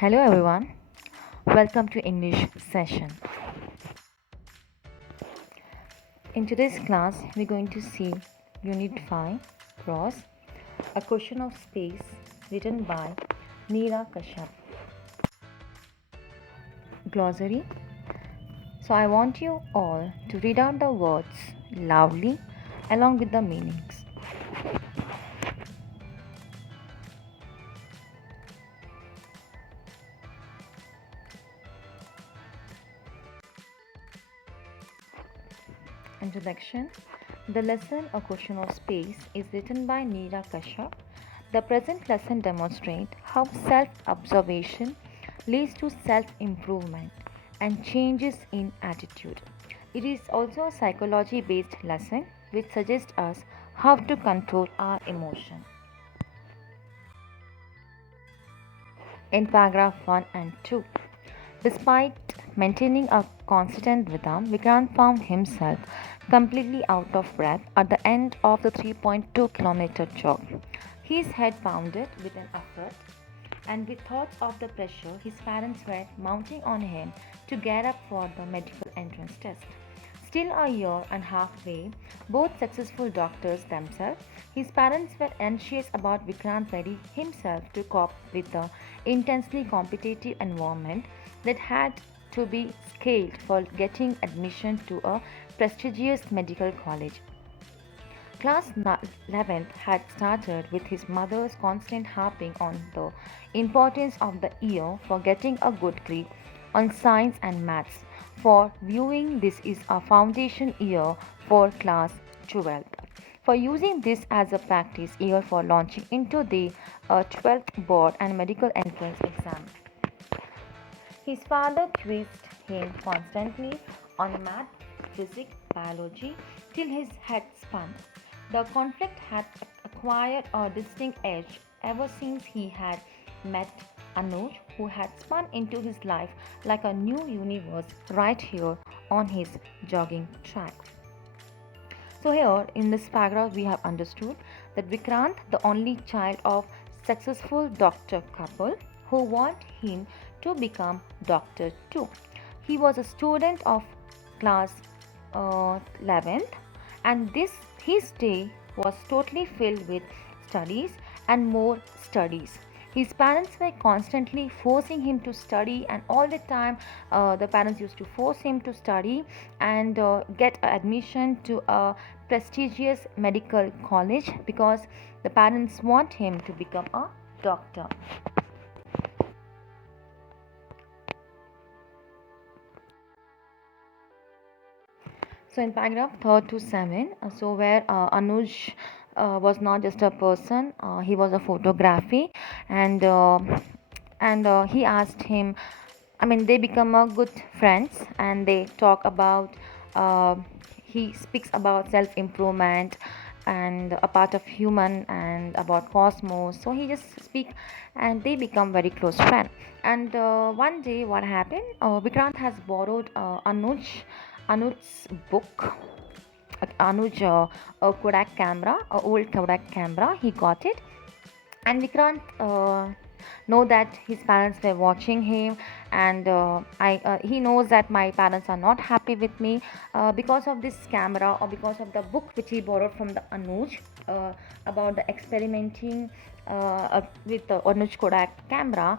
Hello everyone, welcome to English session. In today's class, we're going to see Unit 5, Cross, a question of space written by Neera Kashyap. Glossary. So I want you all to read out the words loudly along with the meanings. Introduction. The lesson A Question of Space is written by Neera Kashyap. The present lesson demonstrates how self-observation leads to self-improvement and changes in attitude. It is also a psychology-based lesson which suggests us how to control our emotion. In paragraph 1 and 2. Despite maintaining a constant rhythm, Vikrant found himself completely out of breath at the end of the 3.2-kilometer jog. His head pounded with an effort, and with thoughts of the pressure his parents were mounting on him to get up for the medical entrance test. Still a year and half away, both successful doctors themselves, his parents were anxious about Vikrant ready himself to cope with the intensely competitive environment that had to be scaled for getting admission to a prestigious medical college. Class 11th had started with his mother's constant harping on the importance of the year for getting a good grip on science and maths, for viewing this is a foundation year for class 12th, for using this as a practice year for launching into the 12th board and medical entrance exam. His father quizzed him constantly on math, physics, biology till his head spun. The conflict had acquired a distinct edge ever since he had met Anuj, who had spun into his life like a new universe right here on his jogging track. So here in this paragraph we have understood that Vikrant, the only child of successful doctor couple who want him to become doctor too. He was a student of class 11th, and this his day was totally filled with studies and more studies. His parents were constantly forcing him to study, and all the time the parents used to force him to study and get admission to a prestigious medical college because the parents want him to become a doctor. So in paragraph 3 to 7, so where Anuj was not just a person, he was a photography, and he asked him. I mean, they become a good friends, and they talk about. He speaks about self improvement and a part of human and about cosmos. So he just speak, and they become very close friend. And one day, what happened? Vikrant has borrowed Anuj's book. Anuj a Kodak camera, a old Kodak camera. He got it, and Vikrant know that his parents were watching him, and he knows that my parents are not happy with me because of this camera or because of the book which he borrowed from the Anuj about the experimenting with the Anuj Kodak camera.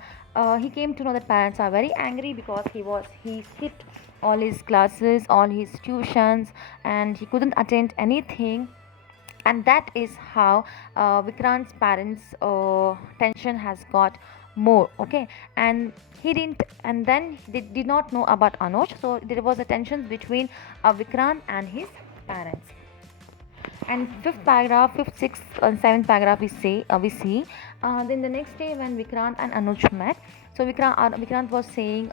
He came to know that parents are very angry because he skipped all his classes, all his tuitions, and he couldn't attend anything, and that is how Vikrant's parents tension has got more. Okay, and he didn't, and then they did not know about Anuj, so there was a tension between Vikrant and his parents. And fifth, sixth, and seventh paragraph we see. Then the next day when Vikrant and Anuj met, so Vikrant was saying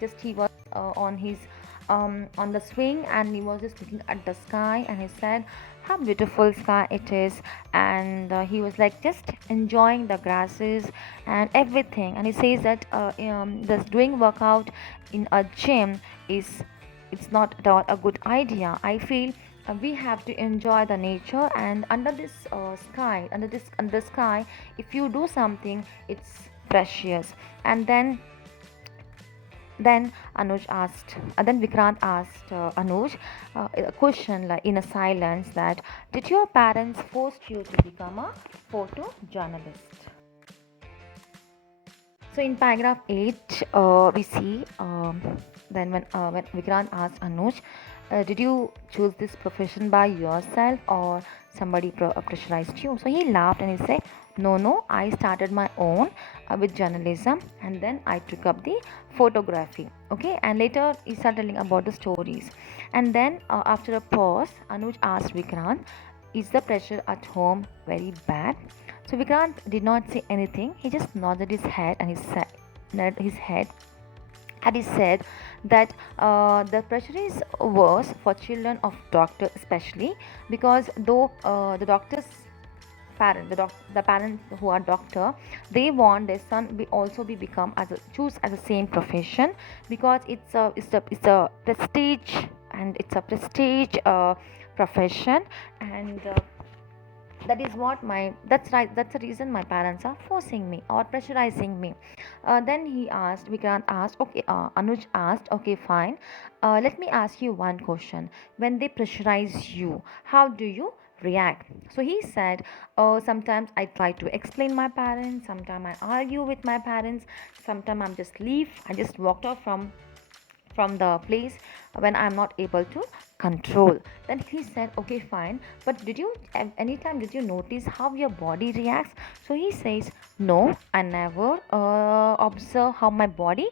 just he was on the swing, and he was just looking at the sky, and he said how beautiful sky it is, and he was like just enjoying the grasses and everything, and he says that just doing workout in a gym is it's not at all a good idea. I feel we have to enjoy the nature, and under this sky, under the sky, if you do something, precious. And then Vikrant asked Anuj a question like in a silence that, did your parents force you to become a photojournalist? So in paragraph 8, we see then when Vikrant asked Anuj, did you choose this profession by yourself or somebody pressurized you? So he laughed and he said, no, no, I started my own with journalism, and then I took up the photography. Okay, and later he started telling about the stories. And then after a pause, Anuj asked Vikrant, is the pressure at home very bad? So Vikrant did not say anything. He just nodded his head and he said that the pressure is worse for children of doctor, especially because though the doctor's the parents who are doctor, they want their son be also be become as a choose as the same profession, because it's a prestige, and it's a prestige profession. And that is what my that's right that's the reason my parents are forcing me or pressurizing me. Then he asked Vikrant asked okay Anuj asked, okay, fine, let me ask you one question. When they pressurize you, how do you react? So he said, sometimes I try to explain my parents, sometimes I argue with my parents, sometimes I just walked off from the place when I'm not able to control. Then he said, okay, fine, but did you anytime did you notice how your body reacts? So he says, no, I never observe how my body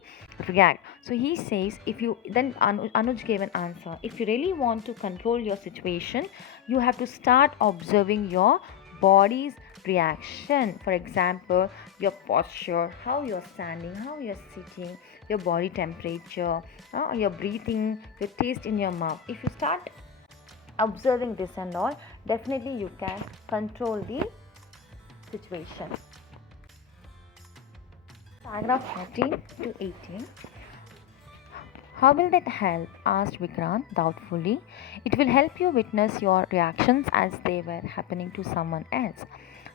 react. So he says, if you then Anuj gave an answer, if you really want to control your situation, you have to start observing your body's reaction. For example, your posture, how you're standing, how you're sitting, your body temperature, your breathing, your taste in your mouth. If you start observing this and all, definitely you can control the situation. Paragraph 14 to 18. How will that help? Asked Vikrant doubtfully. It will help you witness your reactions as they were happening to someone else.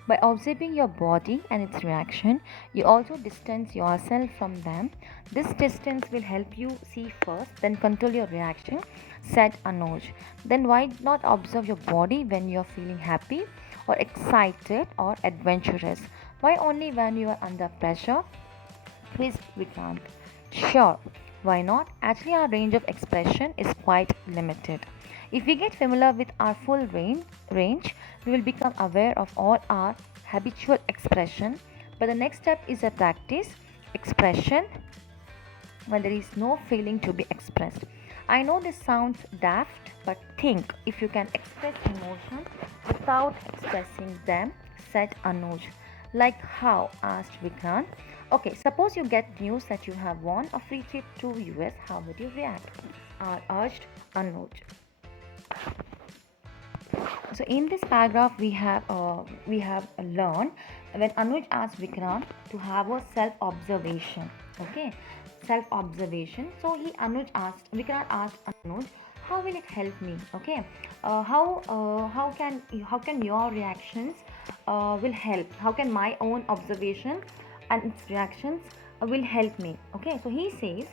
By observing your body and its reaction, you also distance yourself from them. This distance will help you see first, then control your reaction, said Anuj. Then why not observe your body when you are feeling happy or excited or adventurous? Why only when you are under pressure? Quizzed Vikrant. Sure, why not? Actually, our range of expression is quite limited. If we get familiar with our full range, we will become aware of all our habitual expression. But the next step is a practice expression when there is no feeling to be expressed. I know this sounds daft, but think if you can express emotions without expressing them, said Anuj. Like how? Asked Vikrant. Okay, suppose you get news that you have won a free trip to US, how would you react? Urged Anuj. So in this paragraph we have learned when Anuj asked Vikrant to have a self observation. Okay, self observation. So he Anuj asked Vikrant asked Anuj, how will it help me? Okay, how can your reactions will help? How can my own observation and its reactions will help me? Okay, so he says,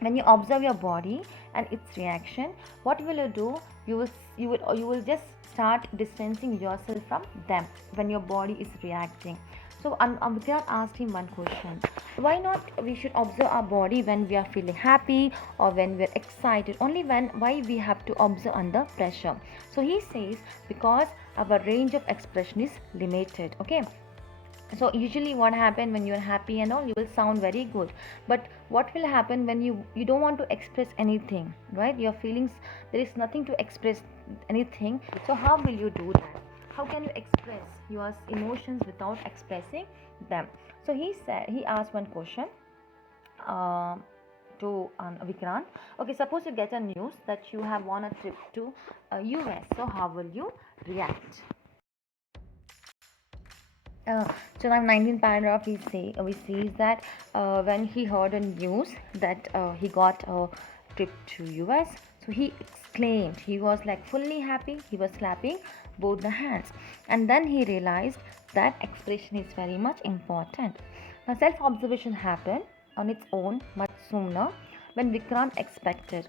when you observe your body and its reaction, what will you do? You will just start distancing yourself from them when your body is reacting. So Vikrant asked him one question: why not we should observe our body when we are feeling happy or when we are excited? Only when? Why we have to observe under pressure? So he says, because our range of expression is limited. Okay, so usually what happen when you're happy and all, you will sound very good, but what will happen when you don't want to express anything, right? Your feelings, there is nothing to express anything. So how will you do that? How can you express your emotions without expressing them? So he asked one question uh, to Vikrant. Okay, suppose you get a news that you have won a trip to US, so how will you react? Uh, so now 19th paragraph we see that when he heard a news that he got a trip to US, so he exclaimed. He was like fully happy. He was clapping both the hands, and then he realized that expression is very much important. Now, self observation happened on its own much sooner when Vikrant expected.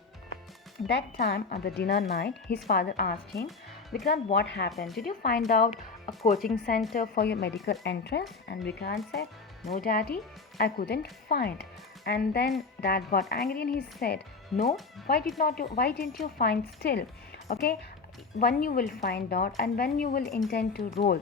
That time at the dinner night, his father asked him, Vikrant, what happened? Did you find out a coaching center for your medical entrance? And Vikrant said, No, daddy, I couldn't find. And then dad got angry and he said, No, why didn't you find still? Okay, when you will find out and when you will intend to roll.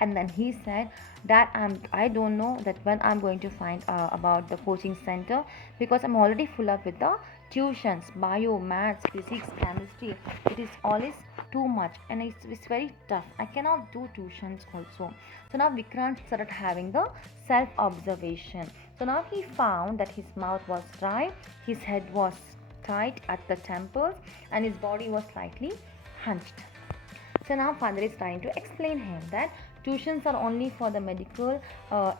And then he said that I don't know that when I'm going to find about the coaching center, because I'm already full up with the tuitions, bio, maths, physics, chemistry. It is always too much and it's very tough. I cannot do tuitions also. So now Vikrant started having the self observation. So now he found that his mouth was dry, his head was tight at the temples, and his body was slightly hunched. So now father is trying to explain him that tuitions are only for the medical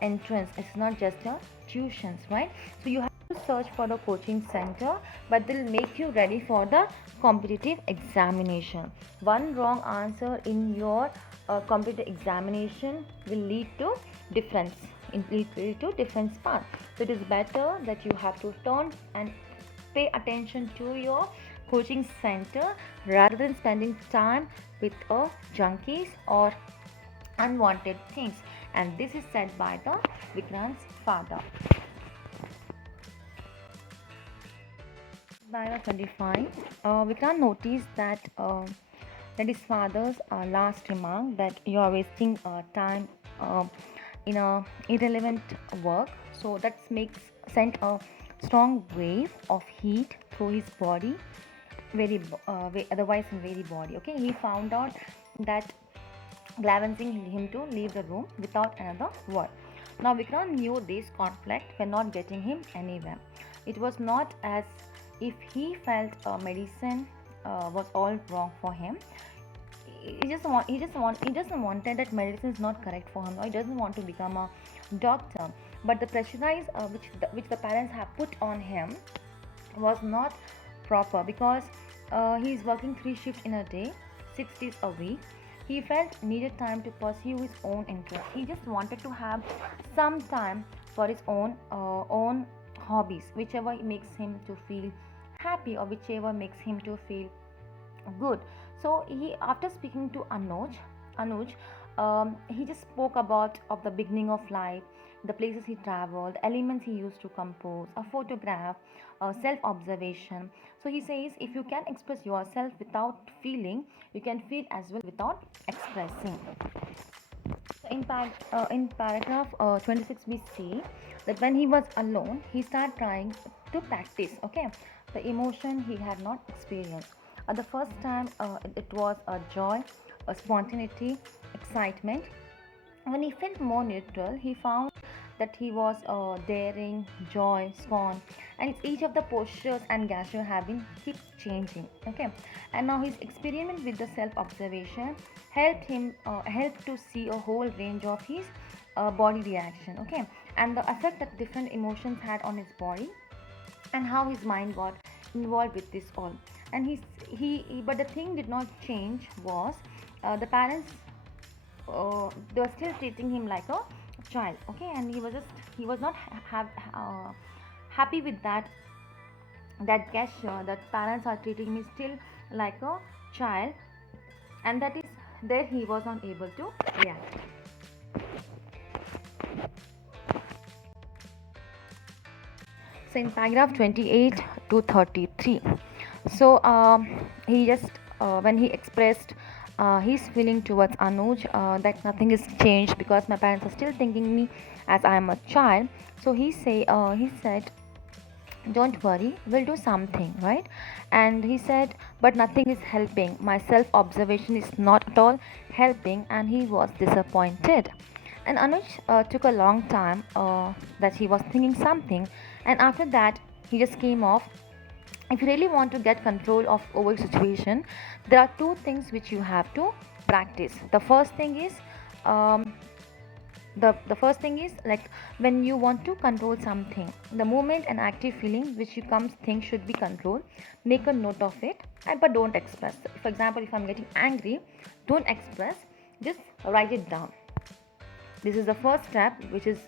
entrance. It's not just a tuitions, right? So you have to search for the coaching center, but they'll make you ready for the competitive examination. One wrong answer in your competitive examination will lead to difference. Lead to difference path. So it is better that you have to turn and pay attention to your coaching center rather than spending time with junkies or unwanted things. And this is said by the Vikrant's father. By 25, Vikrant noticed that his father's last remark that you are wasting time in a irrelevant work. So that makes sent a strong wave of heat through his body, otherwise in very body. Okay, he found out that glancing him to leave the room without another word. Now Vikrant knew this conflict were not getting him anywhere. It was not as if he felt medicine was all wrong for him. He doesn't wanted that medicine is not correct for him. Or he doesn't want to become a doctor. But the pressurize which the parents have put on him was not proper, because he is working 3 shifts in a day, 6 days a week. He felt needed time to pursue his own interest. He just wanted to have some time for his own hobbies, whichever makes him to feel happy or whichever makes him to feel good. So he, after speaking to Anuj, he just spoke about of the beginning of life, the places he traveled, elements he used to compose, a photograph, self-observation. So he says, if you can express yourself without feeling, you can feel as well without expressing. In paragraph 26, we see that when he was alone, he started trying to practice. Okay, the emotion he had not experienced. The first time, it was a joy, a spontaneity, excitement. When he felt more neutral, he found that he was daring, joy, scorn, and each of the postures and gestures have been keep changing. Okay, and now his experiment with the self-observation helped to see a whole range of his body reaction. Okay, and the effect that different emotions had on his body, and how his mind got involved with this all. And but the thing did not change was the parents, they were still treating him like a child. Okay, and he was not happy with that gesture that parents are treating me still like a child, and that is there he was not able to react. So in paragraph 28 to 33, so he just when he expressed his feeling towards Anuj, that nothing is changed because my parents are still thinking me as I am a child. So he said, don't worry, we'll do something, right? And he said, but nothing is helping, my self observation is not at all helping, and he was disappointed. And Anuj took a long time that he was thinking something, and after that he just came off. If you really want to get control of over situation, there are two things which you have to practice. The first thing is um, the first thing is like when you want to control something, the moment and active feeling which you comes think should be controlled, make a note of it, but don't express. For example, if I'm getting angry, don't express, just write it down. This is the first step which is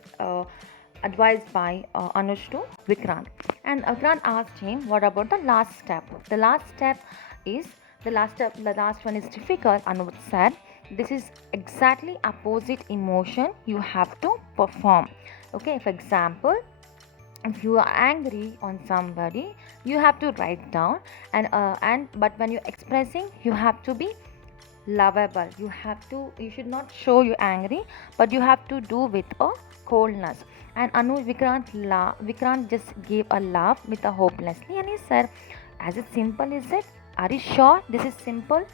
advised by Anuj to Vikrant. And Vikrant asked him, what about the last step? The last step is the last one is difficult. Anuj said, this is exactly opposite emotion you have to perform. Okay, for example, if you are angry on somebody, you have to write down, and but when you're expressing, you have to be lovable. You should not show you angry, but you have to do with a coldness. And Vikrant just gave a laugh with a hopelessly, and he said, as it simple is it? Are you sure this is simple?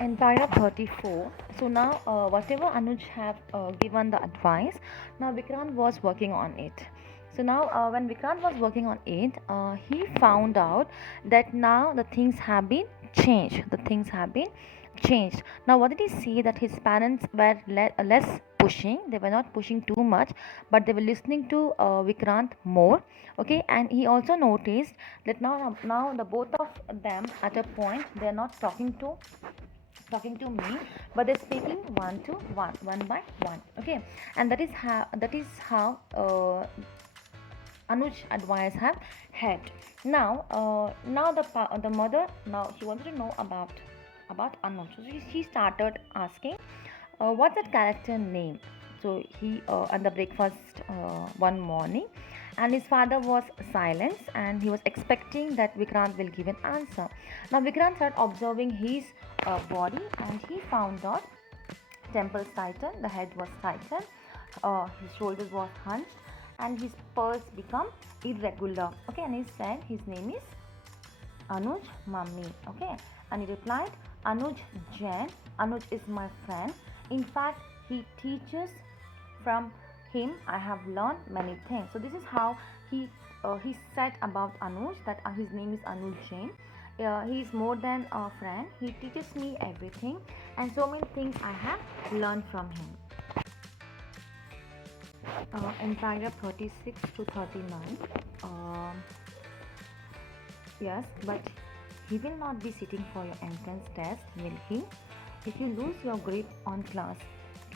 In paragraph 34, so now whatever Anuj have given the advice, now Vikrant was working on it. So now when Vikrant was working on it, he found out that now the things have been changed. Now what did he see? That his parents were less pushing, they were not pushing too much, but they were listening to Vikrant more. Okay, and he also noticed that now the both of them at a point, they are not talking to me, but they're speaking one by one. Okay, and that is how Anuj advice have had. Now the mother, now she wanted to know about Anuj. So she started asking, what's that character name? So he at the breakfast one morning, and his father was silent, and he was expecting that Vikrant will give an answer. Now Vikrant started observing his body, and he found out temples tightened, the head was tightened, his shoulders was hunched, and his pulse become irregular. Okay, and he said his name is Anuj Mummy. Okay, and he replied, Anuj Jain. Anuj is my friend. In fact, he teaches from him. I have learned many things. So this is how he said about Anuj, that his name is Anuj Jain. He is more than a friend. He teaches me everything, and so many things I have learned from him. In paragraph 36 to 39. Yes, but he will not be sitting for your entrance test, will he? If you lose your grip on class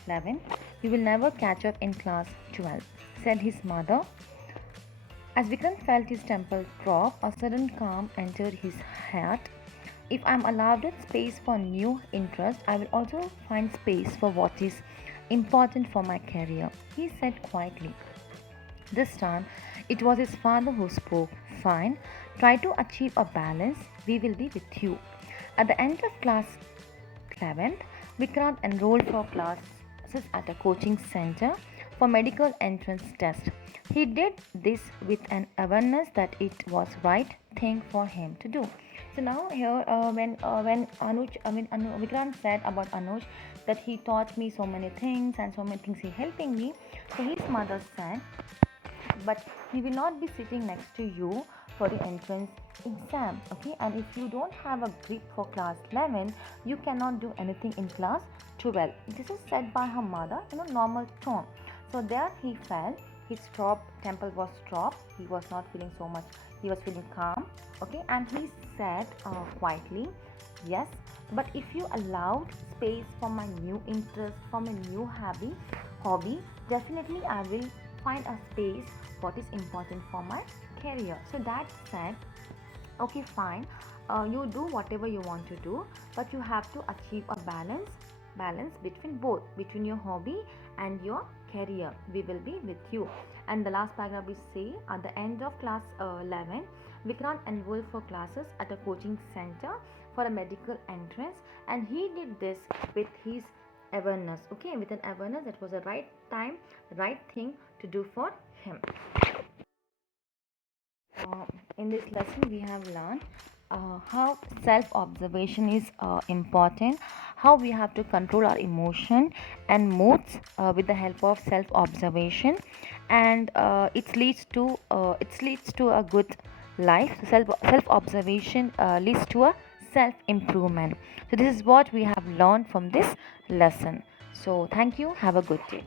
11, you will never catch up in class 12, said his mother. As Vikrant felt his temple drop, a sudden calm entered his heart. If I'm allowed space for new interest, I will also find space for what is important for my career, he said quietly. This time, it was his father who spoke. Fine, try to achieve a balance. We will be with you. At the end of class 11th, Vikrant enrolled for classes at a coaching center for medical entrance test. He did this with an awareness that it was right thing for him to do. So now here, when Vikrant said about Anuj that he taught me so many things and so many things he helping me. So his mother said, but he will not be sitting next to you for the entrance exam. Okay, and if you don't have a grip for class 11, you cannot do anything in class 12. This is said by her mother in a normal tone. So there he fell, his temple was dropped, he was not feeling so much, he was feeling calm. Okay, and he said quietly, yes, but if you allowed space for my new interest, for my new hobby, definitely I will find a space what is important for my career. So dad said, okay, fine, you do whatever you want to do, but you have to achieve a balance between both, between your hobby and your career. We will be with you. And the last paragraph is say, at the end of class 11, Vikrant enrolled for classes at a coaching center for a medical entrance, and he did this with his awareness. Okay, with an awareness that was the right time, right thing to do for him. In this lesson, we have learned how self observation is important, how we have to control our emotion and moods with the help of self observation, and it leads to a good life. So self observation leads to a self improvement. So this is what we have learned from this lesson. So thank you. Have a good day.